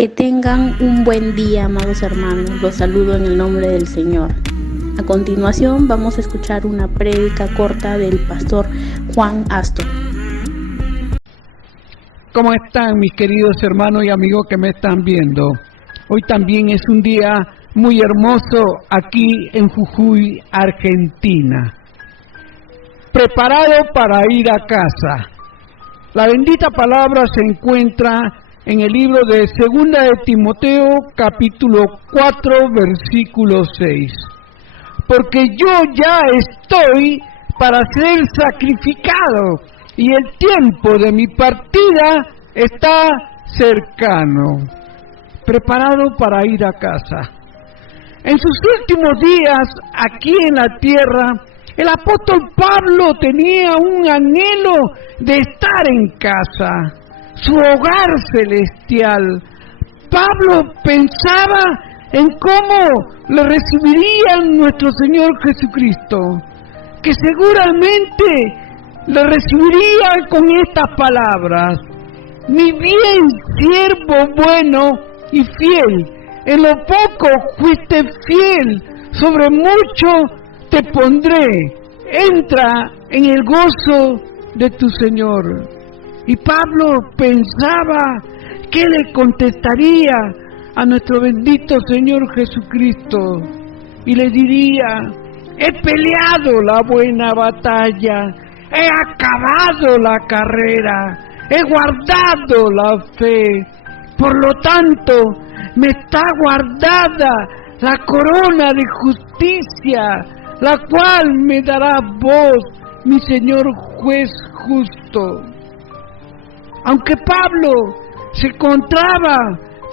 Que tengan un buen día, amados hermanos. Los saludo en el nombre del Señor. A continuación vamos a escuchar una prédica corta del pastor Juan Astor. ¿Cómo están mis queridos hermanos y amigos que me están viendo? Hoy también es un día muy hermoso aquí en Jujuy, Argentina. Preparado para ir a casa. La bendita palabra se encuentra en el libro de 2 de Timoteo, capítulo 4, versículo 6. Porque yo ya estoy para ser sacrificado, y el tiempo de mi partida está cercano. Preparado para ir a casa. En sus últimos días, aquí en la tierra, el apóstol Pablo tenía un anhelo de estar en casa, su hogar celestial. Pablo pensaba en cómo le recibirían nuestro Señor Jesucristo, que seguramente le recibiría con estas palabras: mi bien siervo bueno y fiel, en lo poco fuiste fiel, sobre mucho te pondré, entra en el gozo de tu Señor. Y Pablo pensaba que le contestaría a nuestro bendito Señor Jesucristo y le diría: he peleado la buena batalla, he acabado la carrera, he guardado la fe, por lo tanto me está guardada la corona de justicia, la cual me dará vos, mi Señor juez justo. Aunque Pablo se encontraba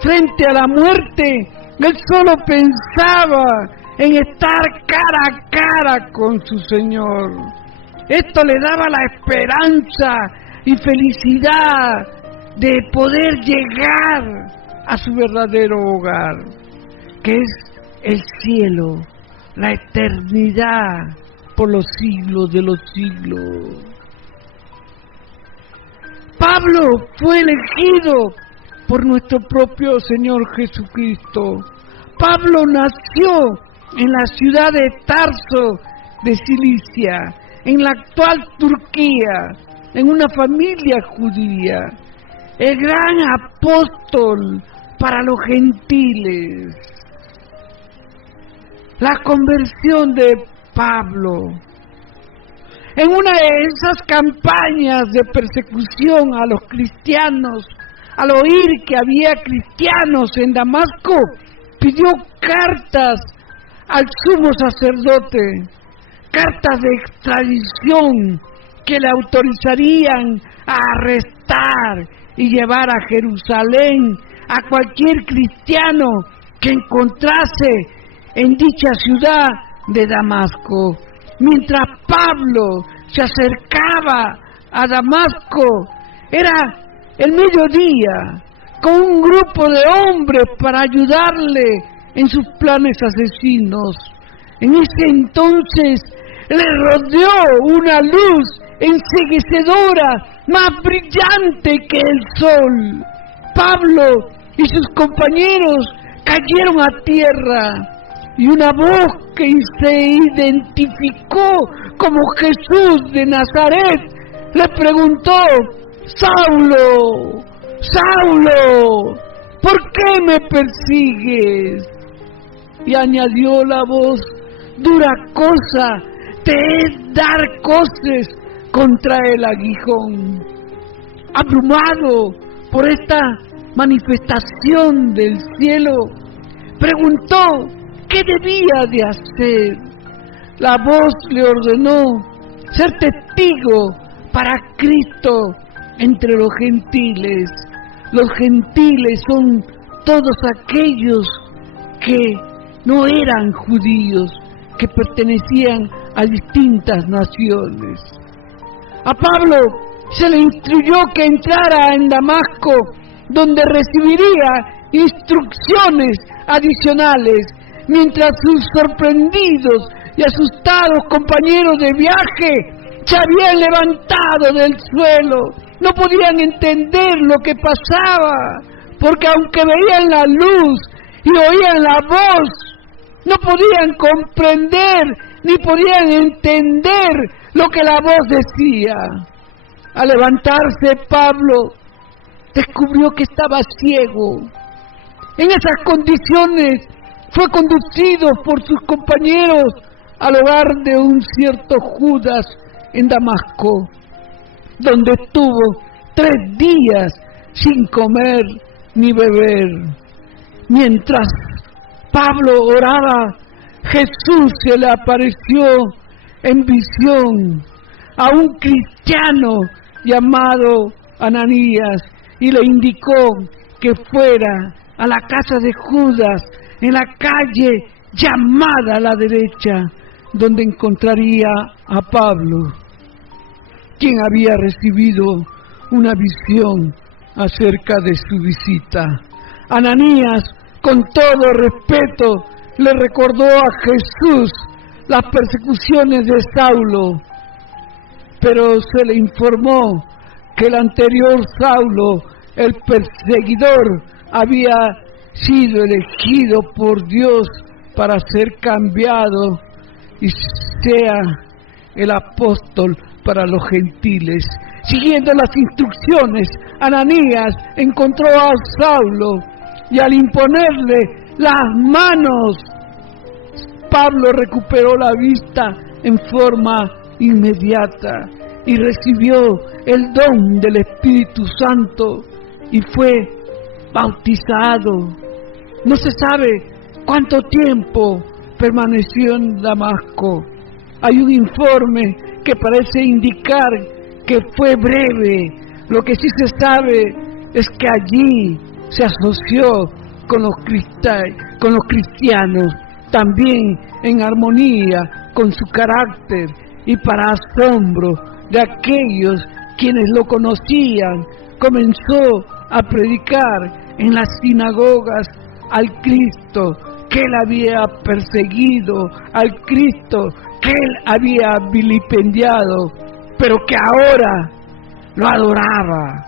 frente a la muerte, él solo pensaba en estar cara a cara con su Señor. Esto le daba la esperanza y felicidad de poder llegar a su verdadero hogar, que es el cielo, la eternidad por los siglos de los siglos. Pablo fue elegido por nuestro propio Señor Jesucristo. Pablo nació en la ciudad de Tarso de Cilicia, en la actual Turquía, en una familia judía. El gran apóstol para los gentiles. La conversión de Pablo. En una de esas campañas de persecución a los cristianos, al oír que había cristianos en Damasco, pidió cartas al sumo sacerdote, cartas de extradición que le autorizarían a arrestar y llevar a Jerusalén a cualquier cristiano que encontrase en dicha ciudad de Damasco. Mientras Pablo se acercaba a Damasco, era el mediodía, con un grupo de hombres para ayudarle en sus planes asesinos. En ese entonces le rodeó una luz enceguecedora, más brillante que el sol. Pablo y sus compañeros cayeron a tierra, y una voz que se identificó como Jesús de Nazaret le preguntó: Saulo, Saulo, ¿por qué me persigues? Y añadió la voz: dura cosa te es dar coces contra el aguijón. Abrumado por esta manifestación del cielo, preguntó qué debía de hacer. La voz le ordenó ser testigo para Cristo entre los gentiles. Los gentiles son todos aquellos que no eran judíos, que pertenecían a distintas naciones. A Pablo se le instruyó que entrara en Damasco, donde recibiría instrucciones adicionales, mientras sus sorprendidos y asustados compañeros de viaje se habían levantado del suelo. No podían entender lo que pasaba. porque aunque veían la luz y oían la voz, no podían comprender ni podían entender lo que la voz decía. Al levantarse, Pablo descubrió que estaba ciego. En esas condiciones fue conducido por sus compañeros al hogar de un cierto Judas en Damasco, donde estuvo 3 días sin comer ni beber. Mientras Pablo oraba, Jesús se le apareció en visión a un cristiano llamado Ananías y le indicó que fuera a la casa de Judas en la calle llamada a la derecha, donde encontraría a Pablo, quien había recibido una visión acerca de su visita. Ananías, con todo respeto, le recordó a Jesús las persecuciones de Saulo, pero se le informó que el anterior Saulo, el perseguidor, había sido elegido por Dios para ser cambiado y sea el apóstol para los gentiles. Siguiendo las instrucciones, Ananías encontró a Saulo y al imponerle las manos, Pablo recuperó la vista en forma inmediata y recibió el don del Espíritu Santo y fue bautizado. No se sabe cuánto tiempo permaneció en Damasco. Hay un informe que parece indicar que fue breve. Lo que sí se sabe es que allí se asoció con los cristianos, también en armonía con su carácter y para asombro de aquellos quienes lo conocían, comenzó a predicar en las sinagogas al Cristo que él había perseguido, al Cristo que él había vilipendiado, pero que ahora lo adoraba.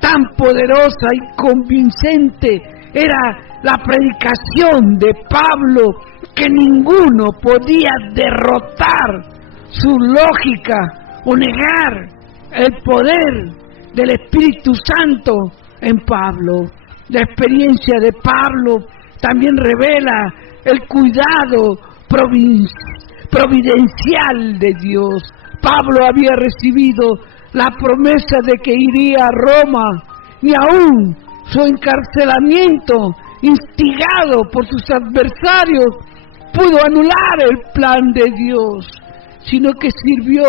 Tan poderosa y convincente era la predicación de Pablo que ninguno podía derrotar su lógica o negar el poder del Espíritu Santo en Pablo. La experiencia de Pablo también revela el cuidado providencial de Dios. Pablo había recibido la promesa de que iría a Roma, ni aún su encarcelamiento, instigado por sus adversarios, pudo anular el plan de Dios, sino que sirvió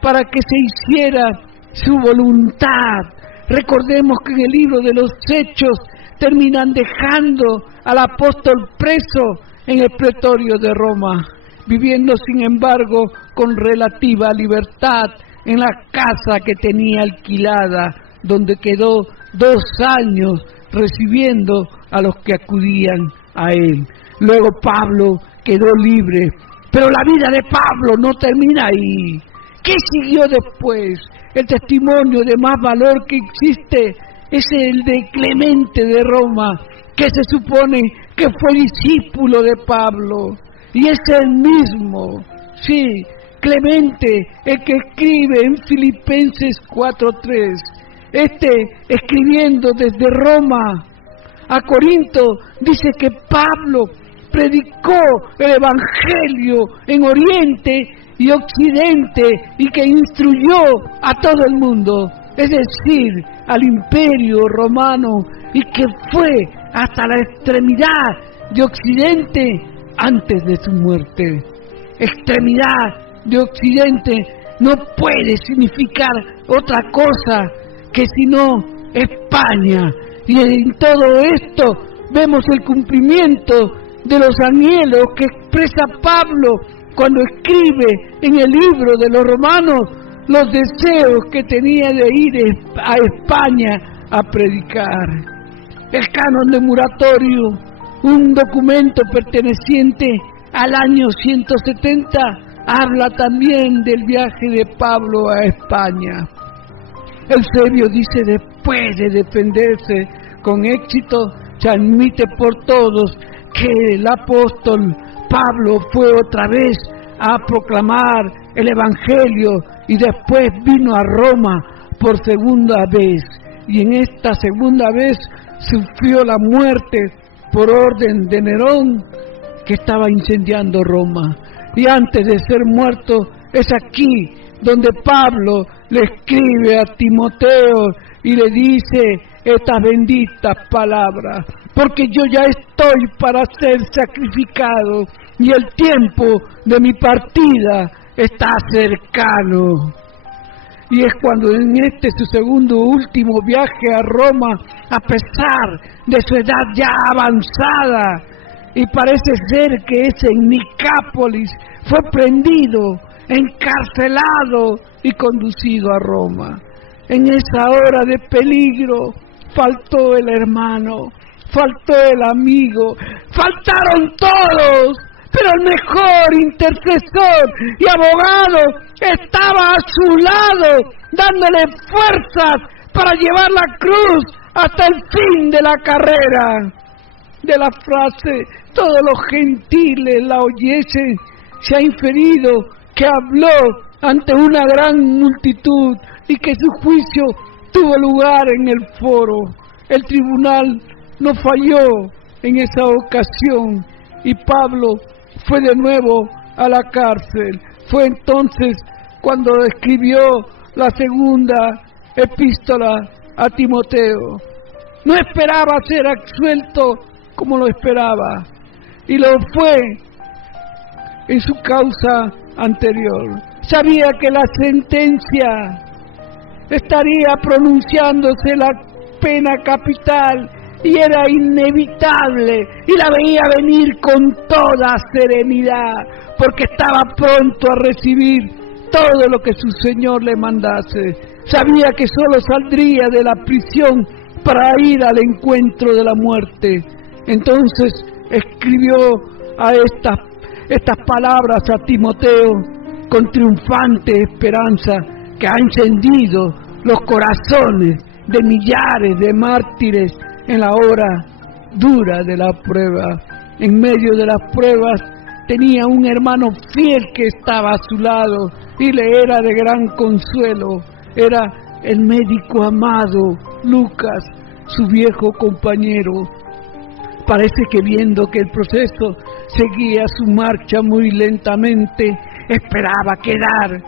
para que se hiciera su voluntad. Recordemos que en el libro de los Hechos terminan dejando al apóstol preso en el pretorio de Roma, viviendo sin embargo con relativa libertad en la casa que tenía alquilada, donde quedó 2 años recibiendo a los que acudían a él. Luego Pablo quedó libre, pero la vida de Pablo no termina ahí. ¿Qué siguió después? El testimonio de más valor que existe es el de Clemente de Roma, que se supone que fue discípulo de Pablo, y es el mismo, sí, Clemente, el que escribe en Filipenses 4:3, escribiendo desde Roma a Corinto, dice que Pablo predicó el Evangelio en Oriente y Occidente y que instruyó a todo el mundo, es decir, al Imperio Romano, y que fue hasta la extremidad de Occidente antes de su muerte. Extremidad de Occidente no puede significar otra cosa que sino España, y en todo esto vemos el cumplimiento de los anhelos que expresa Pablo cuando escribe en el libro de los Romanos los deseos que tenía de ir a España a predicar. El Canon de Muratorio, un documento perteneciente al año 170, habla también del viaje de Pablo a España. Eusebio dice, después de defenderse con éxito se admite por todos que el apóstol Pablo fue otra vez a proclamar el Evangelio y después vino a Roma por segunda vez. Y en esta segunda vez sufrió la muerte por orden de Nerón, que estaba incendiando Roma. Y antes de ser muerto, es aquí donde Pablo le escribe a Timoteo y le dice estas benditas palabras: porque yo ya estoy para ser sacrificado y el tiempo de mi partida está cercano. Y es cuando en su segundo último viaje a Roma, a pesar de su edad ya avanzada, y parece ser que es en Nicápolis, fue prendido, encarcelado y conducido a Roma. En esa hora de peligro, faltó el hermano, faltó el amigo, faltaron todos, pero el mejor intercesor y abogado estaba a su lado, dándole fuerzas para llevar la cruz hasta el fin de la carrera. De la frase "todos los gentiles la oyesen", se ha inferido que habló ante una gran multitud y que su juicio tuvo lugar en el foro. El tribunal no falló en esa ocasión y Pablo fue de nuevo a la cárcel. Fue entonces cuando escribió la segunda epístola a Timoteo. No esperaba ser absuelto como lo esperaba, y lo fue en su causa anterior. Sabía que la sentencia estaría pronunciándose la pena capital y era inevitable, y la veía venir con toda serenidad, porque estaba pronto a recibir todo lo que su Señor le mandase. Sabía que solo saldría de la prisión para ir al encuentro de la muerte. Entonces escribió a estas palabras a Timoteo con triunfante esperanza que ha encendido los corazones de millares de mártires en la hora dura de la prueba. En medio de las pruebas tenía un hermano fiel que estaba a su lado y le era de gran consuelo. Era el médico amado Lucas, su viejo compañero. Parece que viendo que el proceso seguía su marcha muy lentamente, esperaba quedar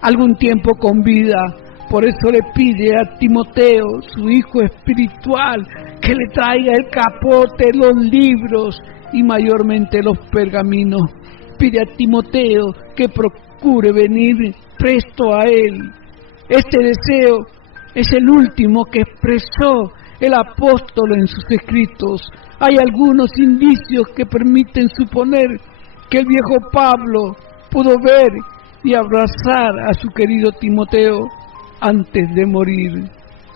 algún tiempo con vida. Por eso le pide a Timoteo, su hijo espiritual, que le traiga el capote, los libros y mayormente los pergaminos. Pide a Timoteo que procure venir presto a él. Este deseo es el último que expresó el apóstol en sus escritos. Hay algunos indicios que permiten suponer que el viejo Pablo pudo ver y abrazar a su querido Timoteo antes de morir.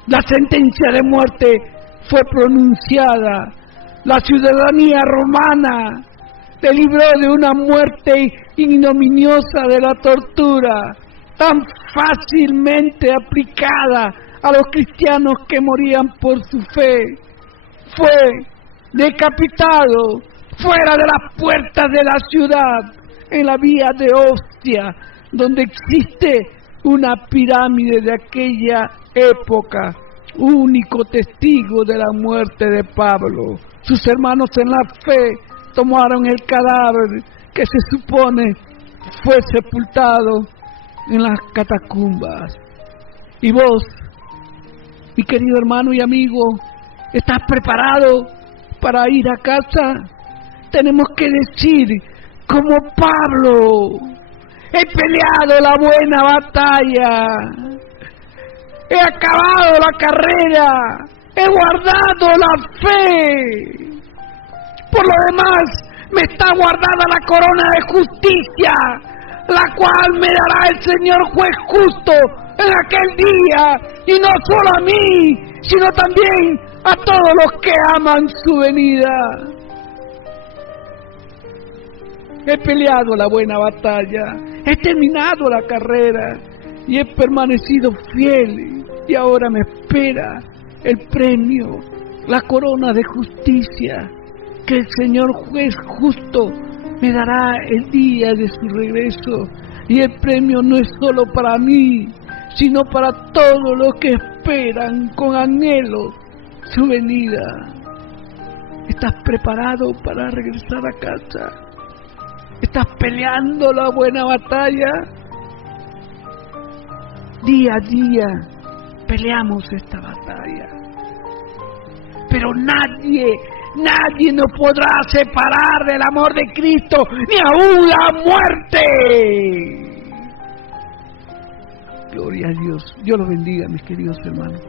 La sentencia de muerte fue pronunciada. La ciudadanía romana le libró de una muerte ignominiosa de la tortura, tan fácilmente aplicada a los cristianos que morían por su fe. Fue decapitado fuera de las puertas de la ciudad, en la vía de Ostia, donde existe una pirámide de aquella época, único testigo de la muerte de Pablo. Sus hermanos en la fe tomaron el cadáver que se supone fue sepultado en las catacumbas. Y vos, mi querido hermano y amigo, ¿estás preparado para ir a casa? Tenemos que decir, como Pablo: he peleado la buena batalla, he acabado la carrera, he guardado la fe. Por lo demás, me está guardada la corona de justicia, la cual me dará el Señor juez justo en aquel día, y no solo a mí, sino también a todos los que aman su venida. He peleado la buena batalla, he terminado la carrera y he permanecido fiel, y ahora me espera el premio la corona de justicia que el Señor juez justo me dará el día de su regreso. Y el premio no es solo para mí, sino para todos los que esperan con anhelo su venida. ¿Estás preparado para regresar a casa? ¿Estás peleando la buena batalla? Día a día peleamos esta batalla. Pero nadie nos podrá separar del amor de Cristo, ni aún la muerte. Gloria a Dios. Dios los bendiga, mis queridos hermanos.